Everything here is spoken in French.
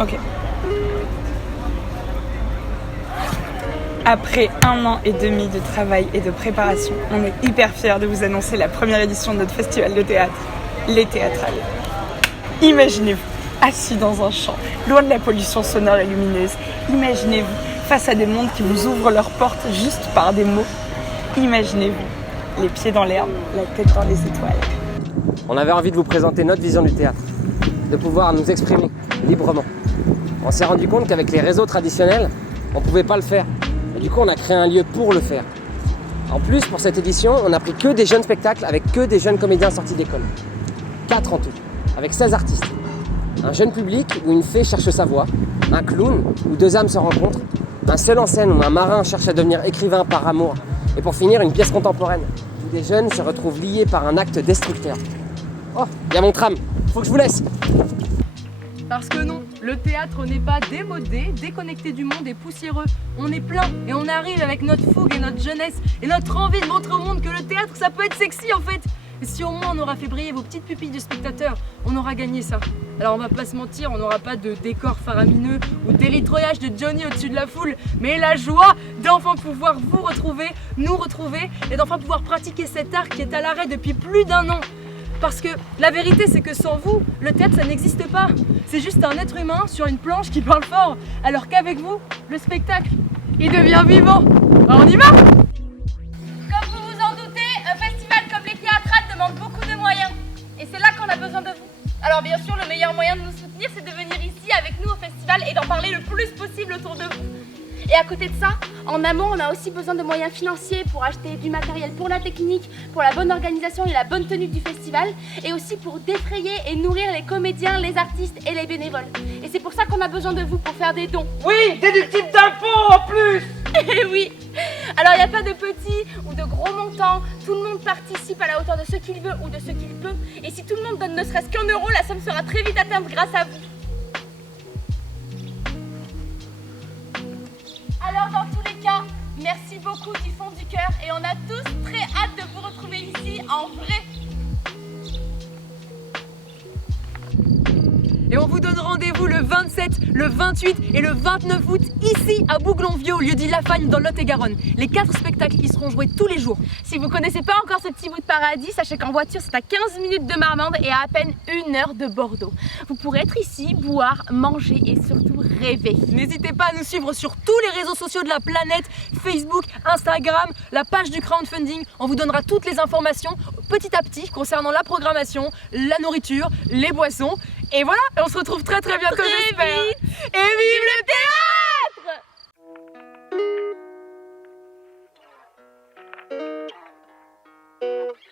Ok. Après 1 an et demi de travail et de préparation, on est hyper fiers de vous annoncer la première édition de notre festival de théâtre, Les Théâtrales. Imaginez-vous assis dans un champ, loin de la pollution sonore et lumineuse. Imaginez-vous face à des mondes qui vous ouvrent leurs portes juste par des mots. Imaginez-vous les pieds dans l'herbe, la tête dans les étoiles. On avait envie de vous présenter notre vision du théâtre, de pouvoir nous exprimer librement. On s'est rendu compte qu'avec les réseaux traditionnels, on ne pouvait pas le faire. Et du coup, on a créé un lieu pour le faire. En plus, pour cette édition, on a pris que des jeunes spectacles avec que des jeunes comédiens sortis d'école. 4 en tout, avec 16 artistes. Un jeune public où une fée cherche sa voie, un clown où 2 âmes se rencontrent, un seul en scène où un marin cherche à devenir écrivain par amour, et pour finir, une pièce contemporaine où des jeunes se retrouvent liés par un acte destructeur. Oh, il y a mon tram, faut que je vous laisse. Parce que non, le théâtre n'est pas démodé, déconnecté du monde et poussiéreux. On est plein et on arrive avec notre fougue et notre jeunesse et notre envie de montrer au monde que le théâtre, ça peut être sexy en fait. Et si au moins on aura fait briller vos petites pupilles de spectateurs, on aura gagné ça. Alors on va pas se mentir, on n'aura pas de décor faramineux ou d'hélitroyage de Johnny au-dessus de la foule, mais la joie d'enfin pouvoir vous retrouver, nous retrouver et d'enfin pouvoir pratiquer cet art qui est à l'arrêt depuis plus d'1 an. Parce que la vérité, c'est que sans vous, le théâtre, ça n'existe pas. C'est juste un être humain sur une planche qui parle fort. Alors qu'avec vous, le spectacle, il devient vivant. Alors on y va ? Comme vous vous en doutez, un festival comme les Théâtrales demande beaucoup de moyens. Et c'est là qu'on a besoin de vous. Alors bien sûr, le meilleur moyen de nous soutenir, c'est de venir ici avec nous au festival et d'en parler le plus possible autour de vous. Et à côté de ça, en amont, on a aussi besoin de moyens financiers pour acheter du matériel pour la technique, pour la bonne organisation et la bonne tenue du festival, et aussi pour défrayer et nourrir les comédiens, les artistes et les bénévoles. Et c'est pour ça qu'on a besoin de vous pour faire des dons. Oui, déductible d'impôts en plus. Eh oui. Alors il n'y a pas de petits ou de gros montants, tout le monde participe à la hauteur de ce qu'il veut ou de ce qu'il peut. Et si tout le monde donne ne serait-ce qu'1 euro, la somme sera très vite atteinte grâce à vous. Alors dans tous les cas, merci beaucoup du fond du cœur et on a tous très hâte de vous retrouver ici en vrai. Et on vous donne rendez-vous le 27, le 28 et le 29 août ici à Bouglon-Vieux au lieu-dit Lafagne dans Lot-et-Garonne. Les 4 spectacles y seront joués tous les jours. Si vous connaissez pas encore ce petit bout de paradis, sachez qu'en voiture c'est à 15 minutes de Marmande et à peine 1 heure de Bordeaux. Vous pourrez être ici, boire, manger et surtout rêver. N'hésitez pas à nous suivre sur tous les réseaux sociaux de la planète, Facebook, Instagram, la page du crowdfunding. On vous donnera toutes les informations petit à petit concernant la programmation, la nourriture, les boissons. Et voilà, on se retrouve très bientôt, j'espère.